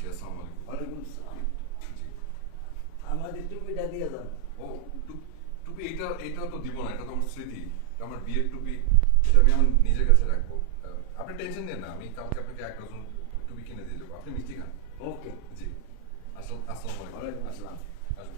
আসি, আসসালামু আলাইকুম। ওয়ালাইকুম আসসালাম। জি। আমাদের টুপিটা দিয়ে যান। ও, টুপি এইটাও তো দিব না, এটা তো আমার স্মৃতি, এটা আমার বিয়ের টুপি, এটা আমি আমার নিজের কাছে রাখবো। আপনি টেনশন নেন না, আমি কালকে আপনাকে 1 ডজন টুপি কিনে দিয়ে দেবো, আপনি মিষ্টি খান। ওকে। জি, আসসালামু আলাইকুম। ওয়ালাইকুম আসসালাম। আসুন।